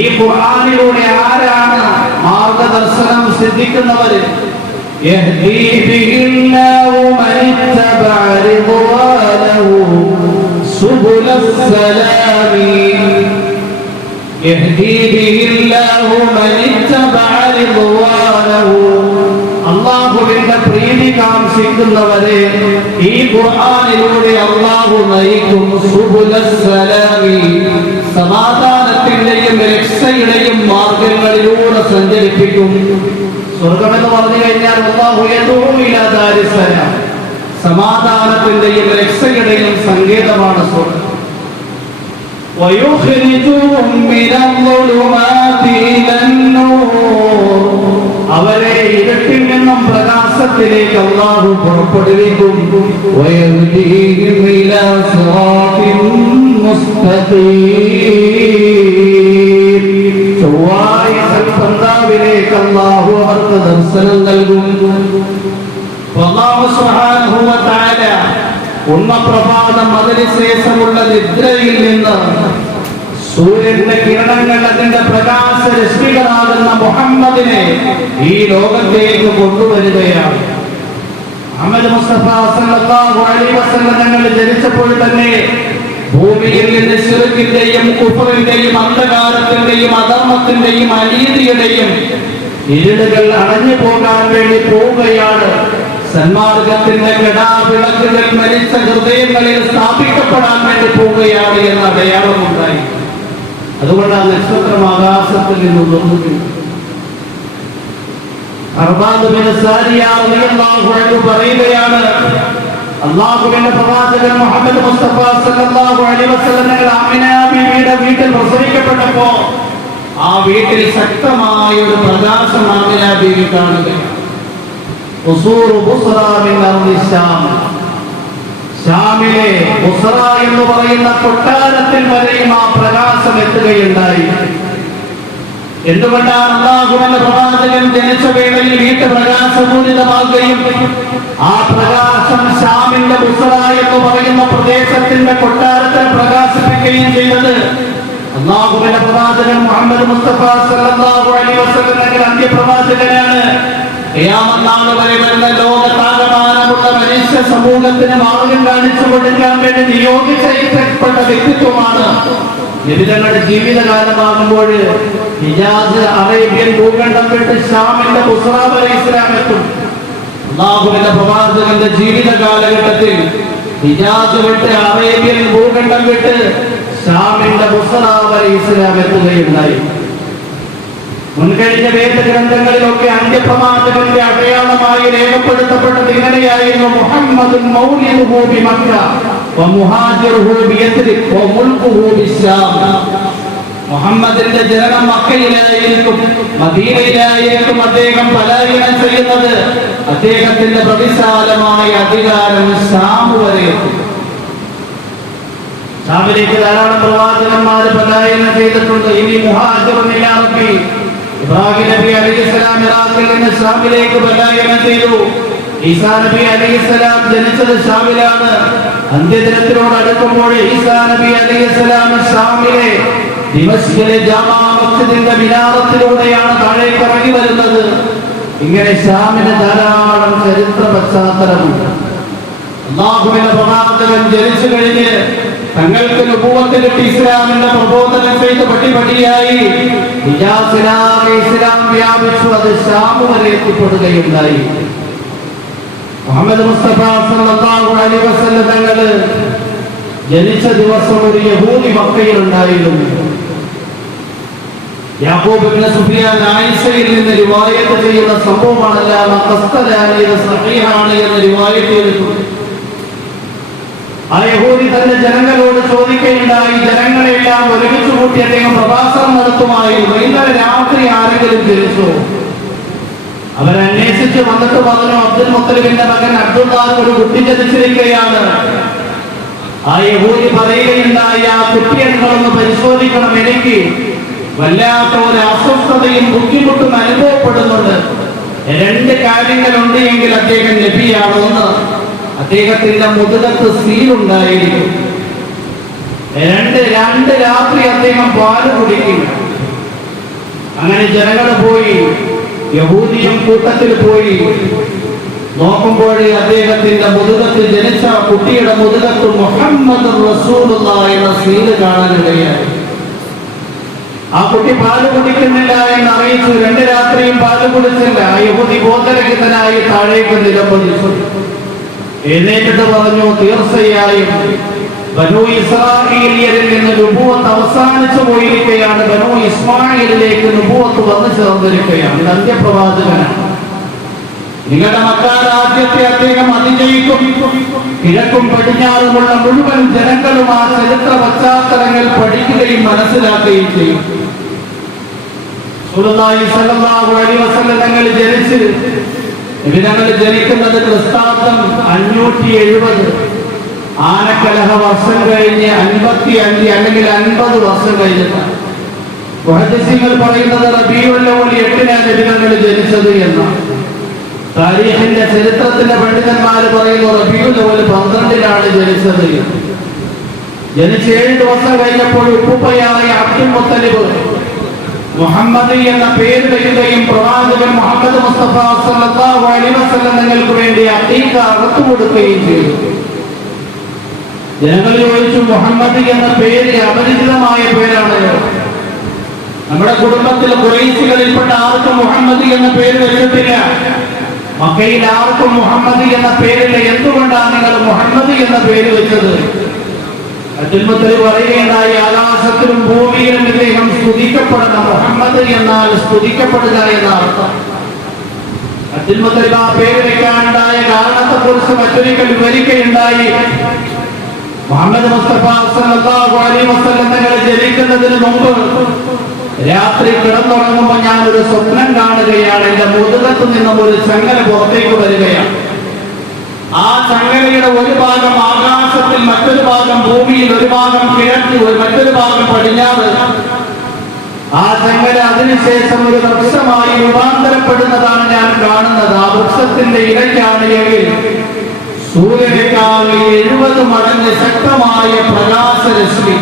ഈ ഖുർആനിലൂടെ ആരാണ് മാർഗദർശനം സിദ്ധിക്കുന്നവർ? يهدي به الله من اتبع رضوانه سبل السلام يهدي به الله من اتبع رضوانه അല്ലാഹുവിന്റെ പ്രീതി കാംക്ഷിക്കുന്നവരെ ഈ ഖുർആനിലൂടെ അല്ലാഹു നയിക്കും. സുബുലസ്സലാമി സമാധാനത്തിന്റെയും രക്ഷയുടെയും മാർഗങ്ങളിലൂടെ സഞ്ചരിപ്പിക്കും. സ്വർഗമെന്ന് പറഞ്ഞു കഴിഞ്ഞാൽ അല്ലാഹു യദൂ ഇലാ ദാരിസ്സലാം, സമാധാനത്തിന്റെയും രക്ഷയുടെയും സങ്കേതമാണ് സ്വർഗം. വയുഖ്രിജുഹും മിനൽ-ളുലുമാതി ഇലൻ-നൂർ, അവരെ ഇരുട്ടിൽ നിന്നും പ്രകാശത്തിലേക്ക് അല്ലാഹു പുറപ്പെടുവിക്കും. വയഹ്ദീഹിം ഇലാ സിറാത്തിൻ മുസ്തഖീം, ചൊവ്വായ സൽപന്ഥാവിലേക്ക് അല്ലാഹു അവർക്ക് ദർശനം നൽകും. അല്ലാഹു സുബ്ഹാനഹു വ തആല ഉണ്ണപ്രഭാതം അതിനുശേഷമുള്ള നിദ്രയിൽ നിന്ന് സൂര്യന്റെ കിരണങ്ങൾ അതിന്റെ പ്രകാശ രശ്മികളാകുന്ന മുഹമ്മദിനെ ഈ ലോകത്തേക്ക് കൊണ്ടുവരികയാണ്. മുഹമ്മദ് മുസ്തഫ സല്ലല്ലാഹു അലൈഹി വസല്ലം തങ്ങൾ ജനിച്ചപ്പോൾ തന്നെ ഭൂമിയിൽ നിന്ന് ശിർക്കിന്റെയും കുഫറിന്റെയും അന്ധകാരത്തിന്റെയും അധർമ്മത്തിന്റെയും അനീതിയുടെയും ഇരുളുകൾ അണഞ്ഞു പോകാൻ വേണ്ടി പോവുകയാണ്. സന്മാർഗത്തിന്റെ കെടാവിളക്കുകൾ മരിച്ച ഹൃദയങ്ങളിൽ സ്ഥാപിക്കപ്പെടാൻ വേണ്ടി പോവുകയാണ് എന്ന അടയാളമുണ്ടായി. അതുകൊണ്ട് ആ നക്ഷത്രം ആകാശത്തിൽ നിന്ന് ഉയർന്നു. അർബാദ് ബിൻ സാരിയ റളിയല്ലാഹു അൻഹു പറയുകയാണ്, അല്ലാഹുവിന്റെ പ്രവാചകൻ മുഹമ്മദ് മുസ്തഫ സല്ലല്ലാഹു അലൈഹി വസല്ലം ആമിന ബീവിയുടെ വീട്ടിൽ പ്രസവിക്കപ്പെട്ടപ്പോൾ ആ വീട്ടിൽ ശക്തമായ ഒരു പ്രകാശം ആമിന ബീവി കാണുകയാണ്. ഷാമിലെ ബുസ്റ എന്ന് പറയുന്ന കൊട്ടാരത്തിൽ വരെയും ആ പ്രകാശം എത്തുകയുണ്ടായി. എന്തുകൊണ്ടാണ് അല്ലാഹുവിന്റെ പ്രവാചകൻ ജനിച്ച വേളയിൽ വീട്ട് പ്രകാശപൂരിതമാകുകയും ആ പ്രകാശം ഷാമിന്റെ ബുസ്റ എന്ന് പറയുന്ന പ്രദേശത്തിന്റെ കൊട്ടാരത്തെ പ്രകാശിപ്പിക്കുകയും ചെയ്തത്? അല്ലാഹുവിന്റെ പ്രവാചകൻ മുഹമ്മദ് മുസ്തഫ സല്ലല്ലാഹു അലൈഹി വസല്ലം അന്ത്യപ്രവാചകനാണ്. ഖിയാമത്ത് നാൾ വരെ വരുന്ന ലോകത്താകമാനമുള്ള മനുഷ്യ സമൂഹത്തിന് മാർഗം കാണിച്ചു കൊടുക്കാൻ വേണ്ടി നിയോഗിക്കപ്പെട്ട വ്യക്തിത്വമാണ്. നബിതങ്ങളുടെ ജീവിതകാലമാകുമ്പോൾ ഹിജാസ് അറേബ്യൻ ഭൂഖണ്ഡം വിട്ട് ഷാമിന്റെ ബുസ്റ വരെ ഇസ്ലാം എത്തും. അല്ലാഹുവിന്റെ പ്രവാചകന്റെ ജീവിത കാലഘട്ടത്തിൽ ഹിജാസ് വിട്ട് അറേബ്യൻ ഭൂഖണ്ഡം വിട്ട് ഷാമിന്റെ ബുസ്റ വരെ ഇസ്ലാം എത്തുകയുണ്ടായി. മുൻകഴിഞ്ഞ വേദഗ്രന്ഥങ്ങളിലൊക്കെ അന്ത്യപ്രവാചകന്റെ അടയാളമായി രേഖപ്പെടുത്തപ്പെട്ടത് ഇങ്ങനെയായിരുന്നു: മുഹമ്മദുൻ മൗലിദുഹു ബിമക്ക വമുഹാജിറുഹു ബിയസ്രിബ് വമുൽകുഹു ബിശ്ശാം. മുഹമ്മദിന്റെ ജനനം മക്കയിലായിരിക്കും, മദീനയിലായിരിക്കും. അദ്ദേഹം പലായനം ചെയ്യുന്നത്, അദ്ദേഹത്തിന്റെ പ്രതിശാലമായ അധികാരം ശാം വരെ എത്തും. ഷാമിലേക്ക് ധാരാളം പ്രവാചകന്മാര് പലായനം ചെയ്തിട്ടുണ്ട്. ഇനി മുഹാജിറുനില്ലാതെ ഇബ്രാഹിം നബി അലൈഹിസ്സലാം ഇറാഖിൽ നിന്ന് ഷാമിലേക്ക് പലായനം ചെയ്തു. ഈസാ നബി അലൈഹിസ്സലാം ജനിച്ചത് ഷാമിലാണ്. അന്ത്യദിനത്തിനോട് അടുക്കുമ്പോൾ ഈസാ നബി അലൈഹിസ്സലാം ഷാമിലെ ദിമശ്കിലെ ജാമാ മസ്ജിദിന്റെ മിനാറത്തിലൂടെയാണ് താഴേക്ക് ഇറങ്ങി വരുന്നത്. ഇങ്ങനെ ഷാമിന് ധാരാളം ചരിത്ര പശ്ചാത്തലമുണ്ട്. അല്ലാഹുവിന്റെ പ്രവാചകൻ ജനിച്ചു കഴിഞ്ഞ് തങ്ങൾക്ക് നുബുവത്ത് കിട്ടി ഇസ്ലാമിന്റെ പ്രബോധനം ചെയ്ത് പടിപടിയായി ഇസ്ലാം വ്യാപിച്ചു. അത് ഷാം വരെ എത്തിപ്പെടുകയുണ്ടായി. മുഹമ്മദ് മുസ്തഫ സല്ലല്ലാഹു അലൈഹി വസല്ലം തങ്ങൾ ജനിച്ച ദിവസം ഒരു യഹൂദി മക്കയിൽ ഉണ്ടായിരുന്നു. യാക്കൂബ് ഇബ്നു സുഫിയാൻ ആയിഷയിൽ നിന്ന് റിവായത്ത് ചെയ്യുന്ന സംഭവമാണല്ല ഖസ്തലാനിയുടെ സഹീഹാണ് എന്ന് റിവായത്ത് ചെയ്തിട്ടുണ്ട്. ആ യഹൂദി തന്റെ ജനങ്ങളോട് ചോദിക്കുകയുണ്ടായി. ജനങ്ങളെല്ലാം ഒരുമിച്ച് കൂട്ടി അദ്ദേഹം പ്രഭാഷണം നടത്തുമായിരുന്നു. ഇന്നലെ രാത്രി ആരെങ്കിലും ജനിച്ചോ? അവരന്വേഷിച്ച് വന്നിട്ട് പറഞ്ഞു, അബ്ദുൽ മുത്തലിബിന്റെ മകൻ അബ്ദുല്ലാഹ് ഒരു കുട്ടി ജനിച്ചിരിക്കുകയാണ്. ആ യഹൂദി പറയുകയുണ്ടായി, ആ കുട്ടിയെ നിങ്ങളൊന്ന് പരിശോധിക്കണം, എനിക്ക് വല്ലാത്ത ഒരു അസ്വസ്ഥതയും ബുദ്ധിമുട്ടും അനുഭവപ്പെടുന്നുണ്ട്. രണ്ട് കാര്യങ്ങളുണ്ട് എങ്കിൽ അദ്ദേഹം നബിയാണ്. ഒന്ന്, അദ്ദേഹത്തിന്റെ മുതുകത്ത് സീലുണ്ടായിരിക്കും. രണ്ട് രാത്രി അദ്ദേഹം പാല് കുടിക്കും. അങ്ങനെ ജനങ്ങൾ പോയി, യഹൂദിയും കൂട്ടത്തിൽ പോയി നോക്കുമ്പോൾ അദ്ദേഹത്തിന്റെ മുതുകത്ത്, ജനിച്ച കുട്ടിയുടെ മുതുകത്ത് മുഹമ്മദ് റസൂലുള്ളാഹി എന്ന സീല് കാണാനിടയായി. ആ കുട്ടി പാല് കുടിക്കുന്നില്ല എന്ന് അറിയിച്ചു. രണ്ട് രാത്രിയും പാല് കുടിച്ചില്ല. യഹൂദി ബോധരഹിതനായി താഴേക്ക് നിലംപതിച്ചു. എഴുന്നേറ്റിട്ട് പറഞ്ഞു, തീർച്ചയായും ബനൂ ഇസ്രായേലിയരിൽ നിന്ന് നുബുവത്ത് അവസാനിച്ചു പോയിരിക്കുകയാണ്. ബനൂ ഇസ്മായിലിലേക്ക് നുബുവത്ത് വന്നു ചേർന്നിരിക്കുകയാണ്. ഇത് അന്ത്യപ്രവാചകനാണ്. നിങ്ങളുടെ മക്ക രാജ്യത്തെ അദ്ദേഹം അതിജയിക്കും. കിഴക്കും പടിഞ്ഞാറുമുള്ള മുഴുവൻ ജനങ്ങളും ആ ചരിത്ര പശ്ചാത്തലങ്ങൾ പഠിക്കുകയും മനസ്സിലാക്കുകയും ചെയ്യും. റസൂലുള്ളാഹി സ്വല്ലല്ലാഹു അലൈഹി വസല്ലം തങ്ങൾ ജനിച്ച് ഇവരങ്ങൾ ജനിക്കുന്നത് ക്രിസ്താബ്ദം 570 ആനക്കലഹ വർഷം കഴിഞ്ഞ് 55 അല്ലെങ്കിൽ 50 വർഷം കഴിഞ്ഞിട്ടാണ്. മുഹദ്ദിസീങ്ങൾ പറയുന്നത് റബീഉൽ അവ്വൽ 8-നാണ് ഇവരങ്ങൾ ജനിച്ചത് എന്നാണ്. താരീഖിന്റെ ചരിത്രത്തിന്റെ പണ്ഡിതന്മാര് പറയുന്നു റബീഉൽ അവ്വൽ 12-നാണ് ജനിച്ചത്. ജനിച്ച് 7 ദിവസം കഴിഞ്ഞപ്പോൾ ഉപ്പുപ്പയായ അബ്ദുൽ മുത്തലിബ് മുഹമ്മദ് എന്ന പേര് വയ്ക്കുകയും പ്രവാചകൻ മുഹമ്മദ് മുസ്തഫ സല്ലല്ലാഹു അലൈഹി വസല്ലം തങ്ങൾക്ക് വേണ്ടി അഖീഖ അറുത്തു കൊടുക്കുകയും ചെയ്തു. ജനങ്ങൾ ചോദിച്ചു, മുഹമ്മദ് എന്ന പേര് അപരിചിതമായ പേരാണല്ലോ. നമ്മുടെ കുടുംബത്തിൽ ഖുറൈശികളിൽപ്പെട്ട ആർക്കും മുഹമ്മദ് എന്ന പേര് വെച്ചിട്ടില്ല. മക്കയിൽ ആർക്കും മുഹമ്മദ് എന്ന പേരില്ല. എന്തുകൊണ്ടാണ് നിങ്ങൾ മുഹമ്മദ് എന്ന പേര് വെച്ചത്? അബ്ദുൽ മുത്തലിബ് പറയുകയുണ്ടായി, ആകാശത്തിലും ഭൂമിയിലും ഇദ്ദേഹം സ്തുതിക്കപ്പെടണം. മുഹമ്മദ് എന്നാൽ സ്തുതിക്കപ്പെടുക എന്ന അർത്ഥം. അബ്ദുൽ മുത്തലിബ് ആ പേര് വെക്കാനുണ്ടായ കാരണത്തെക്കുറിച്ച് മറ്റൊരിക്കൽ വിവരിക്കുകയുണ്ടായി. മുഹമ്മദ് മുസ്തഫ സല്ലല്ലാഹു അലൈഹി വസല്ലം തങ്ങൾ ജനിക്കുന്നതിന് മുമ്പ് രാത്രി കിടന്നുറങ്ങുമ്പോൾ ഞാൻ ഒരു സ്വപ്നം കാണുകയാണ്. എന്റെ മുതുകത്തു നിന്നും ഒരു ചങ്ങല പുറത്തേക്ക് വരികയാണ്. ആ ചങ്ങലയുടെ ഒരു ഭാഗം ആകാശത്തിൽ, മറ്റൊരു ഭാഗം ഭൂമിയിൽ, ഒരു ഭാഗം കിഴക്ക്, മറ്റൊരു ഭാഗം പടിഞ്ഞാറ്. ആ ചങ്ങല അതിനുശേഷം ഒരു വൃക്ഷമായി രൂപാന്തരപ്പെടുന്നതാണ് ഞാൻ കാണുന്നത്. ആ വൃക്ഷത്തിന്റെ ഇടയ്ക്കാണ് എങ്കിൽ സൂര്യനേക്കാൾ 70 മടങ്ങ് ശക്തമായ പ്രകാശരശ്മി.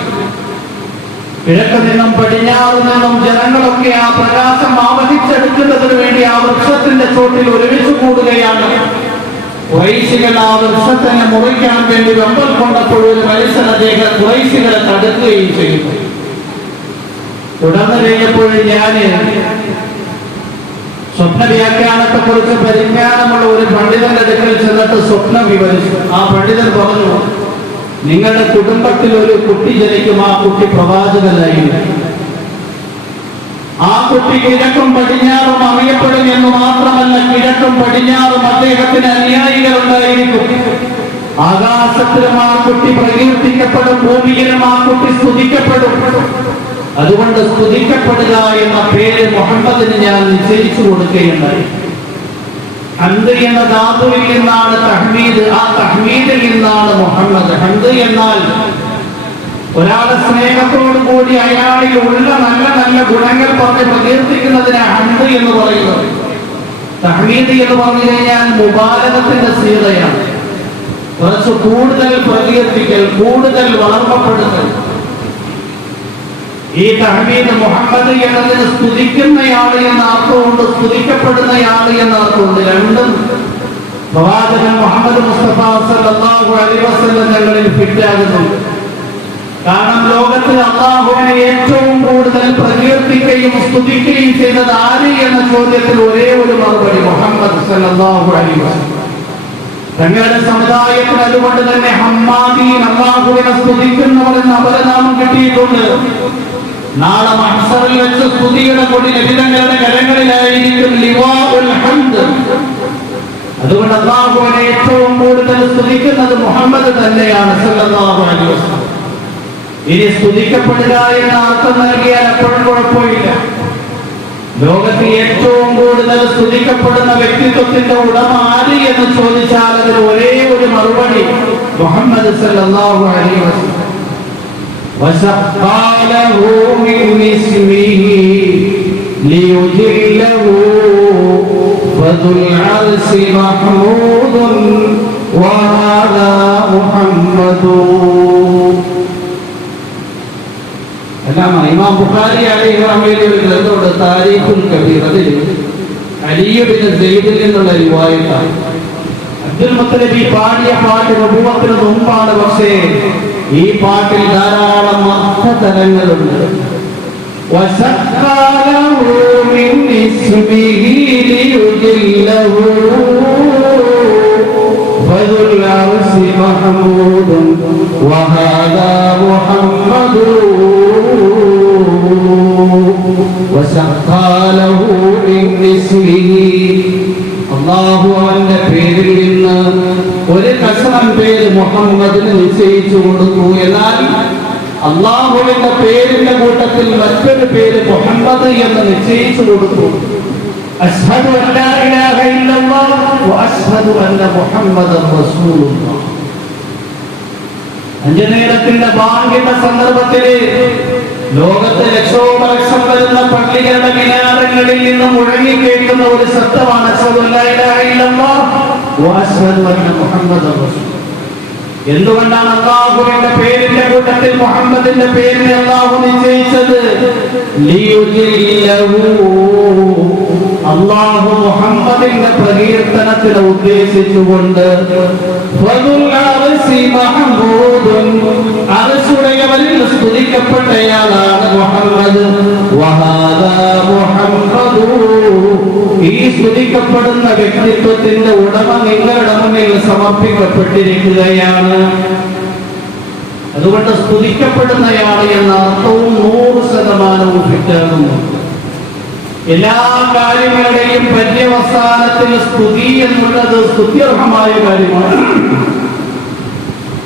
കിഴക്ക് നിന്നും പടിഞ്ഞാറ് നിന്നും ജനങ്ങളൊക്കെ ആ പ്രകാശം ആവഹിച്ചെടുക്കുന്നതിന് വേണ്ടി ആ വൃക്ഷത്തിന്റെ ചോട്ടിൽ ഒരുമിച്ച് കൂടുകയാണ്. ഖുറൈശികൾ ആ വൃക്ഷത്തിനെ മുറിക്കാൻ വേണ്ടി വെമ്പൽ കൊണ്ടപ്പോൾ ഒരു മനുഷ്യൻ അദ്ദേഹം ഖുറൈശികളെ തടുക്കുകയും ചെയ്യുന്നു. തുടർന്ന് കഴിഞ്ഞപ്പോൾ ഞാൻ സ്വപ്ന വ്യാഖ്യാനത്തെ കുറിച്ച് പരിജ്ഞാനമുള്ള ഒരു പണ്ഡിതന്റെ അടുക്കൽ ചെന്നിട്ട് സ്വപ്നം വിവരിച്ചു. ആ പണ്ഡിതൻ പറഞ്ഞു, നിങ്ങളുടെ കുടുംബത്തിൽ ഒരു കുട്ടി ജനിക്കും, ആ കുട്ടി പ്രവാചകനായിരിക്കും. ആ കുട്ടി കിഴക്കും പടിഞ്ഞാറും അറിയപ്പെടും എന്ന് മാത്രമല്ല, കിഴക്കും പടിഞ്ഞാറും അദ്ദേഹത്തിന് അനുയായികൾ ഉണ്ടായിരിക്കും. ആകാശത്തിലും ആ കുട്ടി പ്രകീർത്തിക്കപ്പെടും, ഭൂമിയിലും ആ കുട്ടി സ്തുതിക്കപ്പെടും. അതുകൊണ്ട് സ്തുതിക്കപ്പെടുക എന്ന പേര് മുഹമ്മദിന് ഞാൻ നിശ്ചയിച്ചു കൊടുക്കുകയുണ്ടായി. ഹംദ് എന്ന ധാതുവിൽ നിന്നാണ് തഹ്മീദ്, ആ തഹ്മീദിൽ നിന്നാണ് മുഹമ്മദ്. ഹംദ് എന്നാൽ ഒരാളെ സ്നേഹത്തോടു കൂടി അയാളിൽ ഉള്ള നല്ല നല്ല ഗുണങ്ങൾ പറഞ്ഞ് പ്രകീർത്തിക്കുന്നതിന് ഹംദ് എന്ന് പറയുന്നത്. തഹ്മീദ് എന്ന് പറഞ്ഞു കഴിഞ്ഞാൽ മുബാലഗത്തിന്റെ സീതയാണ്. കുറച്ച് കൂടുതൽ പ്രകീർത്തിക്കൽ, കൂടുതൽ വളർത്തപ്പെടുത്തൽ. ഈ തഹ്മീദ് മുഹമ്മദ് എന്നതിന് സ്തുതിക്കുന്നയാള് എന്ന അർത്ഥമുണ്ട്, സ്തുതിക്കപ്പെടുന്നയാള് എന്ന അർത്ഥമുണ്ട്. രണ്ടും പ്രവാചകൻ മുഹമ്മദ് മുസ്തഫ സല്ലല്ലാഹു അലൈഹി വസല്ലം ഞങ്ങളിൽ ഫിറ്റാകുന്നുണ്ട്. കാരണം ലോകത്ത് അല്ലാഹുവിനെ ഏറ്റവും കൂടുതൽ പ്രകീർത്തിക്കുകയും സ്തുതിക്കുകയും ചെയ്തത് ആര് എന്ന ചോദ്യത്തിൽ ഒരേ ഒരു മറുപടി, മുഹമ്മദ് സല്ലല്ലാഹു അലൈഹി വസല്ലം. തങ്ങളുടെ സമുദായത്തിന് അതുകൊണ്ട് തന്നെ ഹമ്മാദീൻ, അല്ലാഹുവിനെ സ്തുതിക്കുന്നവർ എന്ന അപരനാമം കിട്ടിയിട്ടുണ്ട്. നാളെ മഹ്ശറിൽ വെച്ച് സ്തുതിയുടെ കൊടി നബിതങ്ങളുടെ കരങ്ങളിലായിരിക്കും, ലിവാഉൽ ഹംദ്. അതുകൊണ്ട് അല്ലാഹുവിനെ ഏറ്റവും കൂടുതൽ സ്തുതിക്കുന്നത് മുഹമ്മദ് തന്നെയാണ് സല്ലല്ലാഹു അലൈഹി വസല്ലം. ഇനി സ്തുതിക്കപ്പെടുക എന്ന അർത്ഥം നൽകിയാൽ അപ്പോഴും കുഴപ്പമില്ല. ലോകത്ത് ഏറ്റവും കൂടുതൽ സ്തുതിക്കപ്പെടുന്ന വ്യക്തിത്വത്തിന്റെ ഉടമ ആര് എന്ന് ചോദിച്ചാൽ അതിന് ഒരേ ഒരു മറുപടി, മുഹമ്മദ് സല്ലല്ലാഹു അലൈഹി വസല്ലം. وَشَقَّى لَهُ مِنْ اسْمِهِ لِيُجِلَّهُ فَذُو الْعَرْشِ مَحْمُودٌ وَهَذَا مُحَمَّدٌ. ഇമാം ബുഖാരി അലൈഹി റഹ്മത്തുള്ളാഹി ഒരു ഗ്രന്ഥമുണ്ട്, താരീഖുൽ കബീർ. അതിൽ അലി ഇബ്നു സൈദിൽ നിന്നുള്ള റിവായത്താണ്. അബ്ദുൽ മുത്തലിബ് പാടിയ പാട്ട് നബുവത്തിന് മുമ്പാണ്, പക്ഷേ ഈ പാട്ടിൽ ധാരാളം അർത്ഥതലങ്ങളുണ്ട്. وَشَقَّى لَهُ مِنْ اسْمِهِ لِيُجِلَّهُ فَذُو الْعَرْشِ مَحْمُودٌ وَهَذَا مُحَمَّدٌ. وَشَقَّى لَهُ مِنْ اسْمِهِ, അല്ലാഹു അവന്റെ പേരിൽ നിന്ന് ഒരു കഷണം പേര് മുഹമ്മദിന് നിശ്ചയിച്ചു കൊടുത്തു. എന്നാൽ അല്ലാഹുവിന്റെ പേരിന്റെ കൂട്ടത്തിൽ മറ്റൊരു പേര് മുഹമ്മദ് എന്ന് നിശ്ചയിച്ചു കൊടുത്തു. അശ്ഹദു അല്ലാ ഇലാഹ ഇല്ലല്ലാഹ് വഅശ്ഹദു അന്ന മുഹമ്മദൻ റസൂലുള്ളാഹ്. അഞ്ചുനേരത്തിന്റെ ബാങ്കിന്റെ സന്ദർഭത്തിൽ ലോകത്ത് ലക്ഷോപലക്ഷം വരുന്ന പള്ളികളുടെ മിനാരങ്ങളിൽ നിന്ന് മുഴങ്ങി കേൾക്കുന്ന ഒരു ശബ്ദമാണ് അശ്ഹദു അല്ലാ ഇലാഹ ഇല്ലല്ലാഹ് വഅശ്ഹദു അന്ന മുഹമ്മദൻ റസൂലുള്ളാഹ്. എന്തുകൊണ്ടാണ് അല്ലാഹുവിന്റെ പേരിന്റെ കൂട്ടത്തിൽ മുഹമ്മദിന്റെ പേരിനെ അല്ലാഹു നിശ്ചയിച്ചത്? ലിയുജില്ലഹു, അല്ലാഹു മുഹമ്മദിന്റെ പ്രകീർത്തനത്തിനെ ഉദ്ദേശിച്ചുകൊണ്ട്. ഫദുൽ അർശി മഹ്മൂദുൻ, അർശുടയവരിൽ സ്തുതിക്കപ്പെട്ടയാളാണ് മുഹമ്മദ്. വഹാദാ മുഹമ്മദു, ഈ സ്തുതിക്കപ്പെടുന്ന വ്യക്തിത്വത്തിന്റെ ഉടമ നിങ്ങളുടെ മുന്നിൽ സമർപ്പിക്കപ്പെട്ടിരിക്കുകയാണ്. അതുകൊണ്ട് സ്തുതിക്കപ്പെടുന്നയാൾ എന്ന അർത്ഥവും 100% ഫിറ്റാകുന്നു. എല്ലാ കാര്യങ്ങളുടെയും പര്യവസാനത്തിൽ സ്തുതി എന്നുള്ളത് സ്തുത്യർഹമായ കാര്യമാണ്.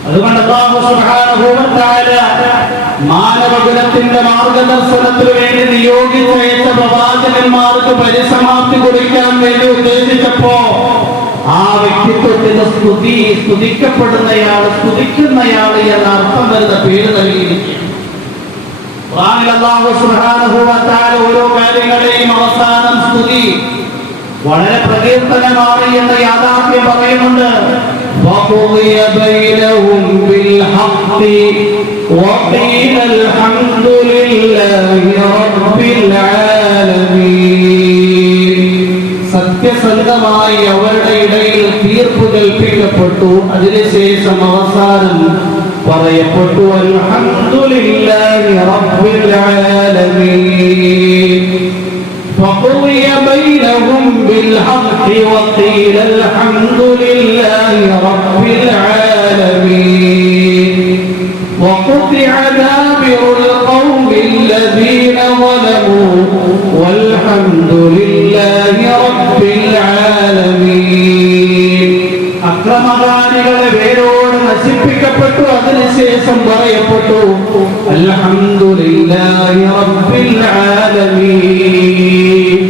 അതുകൊണ്ട് അല്ലാഹു സുബ്ഹാനഹു വ തആല മാനവകുലത്തിന്റെ മാർഗദർശനത്തിന് വേണ്ടി നിയോഗിച്ചയച്ച പ്രവാചകന്മാർക്ക് പരിസമാപ്തി കുറിക്കാൻ വേണ്ടി ഉദ്ദേശിച്ചപ്പോ ആ വ്യക്തിത്വത്തിന്റെ സ്തുതി, സ്തുതിക്കപ്പെടുന്നയാൾ, സ്തുതിക്കുന്നയാൾ എന്ന അർത്ഥം വരുന്ന പേര് നൽകിയിരിക്കുകയാണ്. അല്ലാഹു സുബ്ഹാനഹു വ തആല ഓരോ കാര്യങ്ങളെയും അവസാനം സ്തുതി വളരെ പ്രകീർത്തനമാണ് എന്ന യാഥാർത്ഥ്യം പറയുന്നുണ്ട്. وقضي بينهم بالحق وقيل الحمد لله رب العالمين. സത്യസന്ധമായി അവരുടെ ഇടയിൽ തീർപ്പ് കൽപ്പിക്കപ്പെട്ടു. അതിനുശേഷം അവസാനം പറയപ്പെട്ടു അൽഹംദുലില്ലാഹി റബ്ബിൽ ആലമീൻ. فقضي بينهم بالحق وقيل الحمد لله رب العالمين. وقطع دابر القوم الذين ظلموا والحمد لله رب العالمين. അക്രമകാരികളെ വേരോട് നശിപ്പിക്കപ്പെട്ടു. അതിനുശേഷം പറയപ്പെട്ടു അൽഹംദുലില്ലാഹി റബ്ബിൽ ആലമീൻ.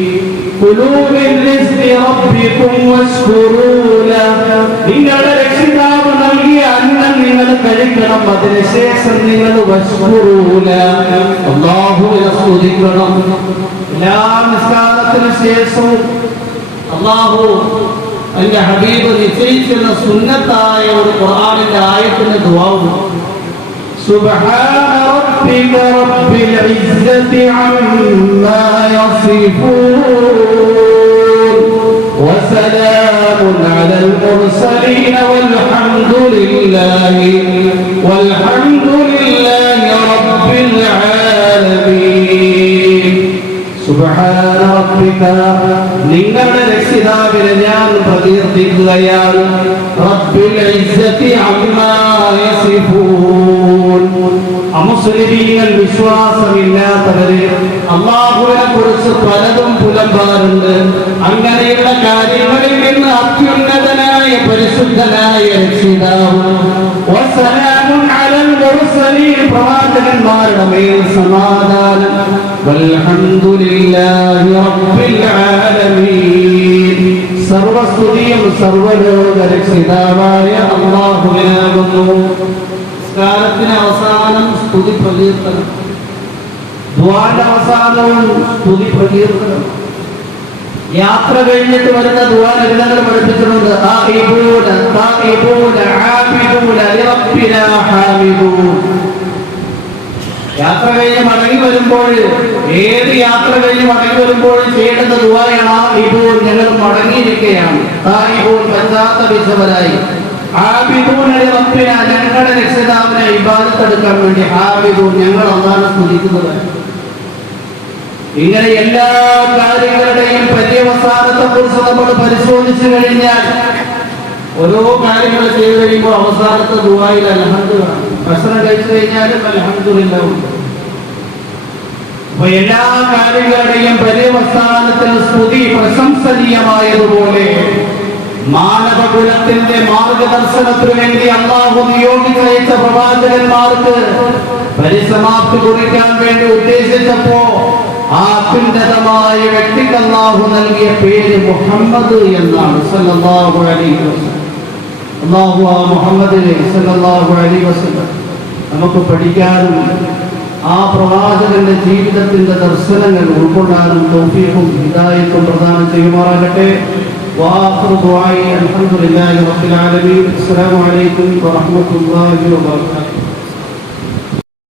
കുലൂ മിൻ റിസ്ഖി റബ്ബികും വശ്കുറൂ ലഹു. നിങ്ങളുടെ രക്ഷിതാവ് നൽകിയ അന്നം നിങ്ങൾ കഴിക്കണം. അതിനുശേഷം നിങ്ങൾ വശ്കുറൂ ലഹു, അല്ലാഹുവിനെ സ്തുതിക്കണം. എല്ലാ നിസ്കാരത്തിനു ശേഷവും അല്ലാഹു തന്റെ ഹബീബ് നിശ്ചയിക്കുന്ന സുന്നത്തായ ഒരു ഖുർആനിന്റെ ആയത്തിന് ദുആവുണ്ട്. സുബ്ഹാന റബ്ബിക റബ്ബിൽ ഇസ്സതി അമ്മാ യസിഫൂൻ വസലാമുൻ അലൽ മുർസലീൻ വൽഹംദുലില്ലാഹി റബ്ബിൽ ആലമീൻ. സുബ്ഹാന റബ്ബിക, നിങ്ങളുടെ രക്ഷിതാവിനെ ഞാൻ പ്രകീർത്തിക്കുകയാണ്. റബ്ബിൽ ഇസ്സതി അമ്മാ യസിഫൂൻ. അമുസ്ലിമീങ്ങൾ വിശ്വാസമില്ലാത്തവര് അല്ലാഹുവിനെ കുറിച്ച് പലതും പുലമ്പാറുണ്ട്. അങ്ങനെയുള്ള കാര്യങ്ങളിൽ നിന്ന് അത്യുന്നതനായ പരിശുദ്ധനായ രക്ഷിതാവ് വസലാമുൻ അലൽ മുർസലീൻ, പ്രവാചകന്മാരുടെ മേൽ സമാധാനം. വൽഹംദുലില്ലാഹി റബ്ബിൽ ആലമീൻ. സർവസ്തുതിയും സർവലോക രക്ഷിതാവായ അല്ലാഹുവിനാകുന്നു. നിസ്കാരത്തിന് അവസാനം സ്തുതി പ്രകീർത്തനം, ദുആന്റെ അവസാനവും സ്തുതി പ്രകീർത്തനം. യാത്ര കഴിഞ്ഞിട്ട് വരുന്ന ദുആ നബിതങ്ങൾ പഠിപ്പിച്ചിട്ടുണ്ട്. ആയിബൂന തായിബൂന ആബിദൂന ലിറബ്ബിനാ ഹാമിദൂൻ. യാത്ര കഴിഞ്ഞ് മടങ്ങി വരുമ്പോൾ, ഏത് യാത്ര കഴിഞ്ഞ് മടങ്ങി വരുമ്പോൾ ചെയ്യേണ്ട ദുആയാണ് ആയിബൂൻ, ഞങ്ങൾ മടങ്ങിയിരിക്കുകയാണ്. തായിബൂൻ പശ്ചാത്തപിച്ചവരായി. ആബിദൂൻ ലിറബ്ബിനാ, ഞങ്ങളുടെ രക്ഷിതാവിനെ ഇബാദത്ത് എടുക്കാൻ വേണ്ടി. ഹാമിദൂൻ, ഞങ്ങൾ അല്ലാഹുവിനെ സ്തുതിക്കുന്നവരാണ്. ഇങ്ങനെ എല്ലാ കാര്യങ്ങളുടെയും പര്യവസാനത്തെ കുറിച്ച് നമ്മൾ പരിശോധിച്ചു കഴിഞ്ഞാൽ, ഓരോ കാര്യങ്ങൾ ചെയ്തു കഴിയുമ്പോൾ അവസാനത്തെ ദുആയിൽ അൽഹംദുലില്ലാഹ്. ഭക്ഷണം കഴിച്ചു കഴിഞ്ഞാലും അൽഹംദുലില്ലാഹ് ഉണ്ട്. അപ്പൊ എല്ലാ കാര്യങ്ങളുടെയും പര്യവസാനത്തിൽ സ്തുതി പ്രശംസനീയമായതുപോലെ മാനവകുലത്തിന്റെ മാർഗദർശനത്തിനു വേണ്ടി അല്ലാഹു നിയോഗിച്ചയച്ച പ്രവാചകന്മാർക്ക് പരിസമാപ്തി കുറിക്കാൻ വേണ്ടി ഉദ്ദേശിച്ചപ്പോ ആ അത്യുന്നതമായ വ്യക്തിക്ക് അല്ലാഹു നൽകിയ പേര് മുഹമ്മദ് എന്നാണ്. സല്ലല്ലാഹു അലൈഹി വസല്ലം. അല്ലാഹു ആ മുഹമ്മദിനെ സല്ലല്ലാഹു അലൈഹി വസല്ലം നമുക്ക് പഠിക്കാനും ആ പ്രവാചകന്റെ ജീവിതത്തിന്റെ ദർശനങ്ങൾ ഉൾക്കൊള്ളാനും തൗഫീഖും ഹിദായത്തും പ്രദാനം ചെയ്യുമാറാകട്ടെ. وآخر دعائي الحمد لله رب العالمين. السلام عليكم ورحمة الله وبركاته.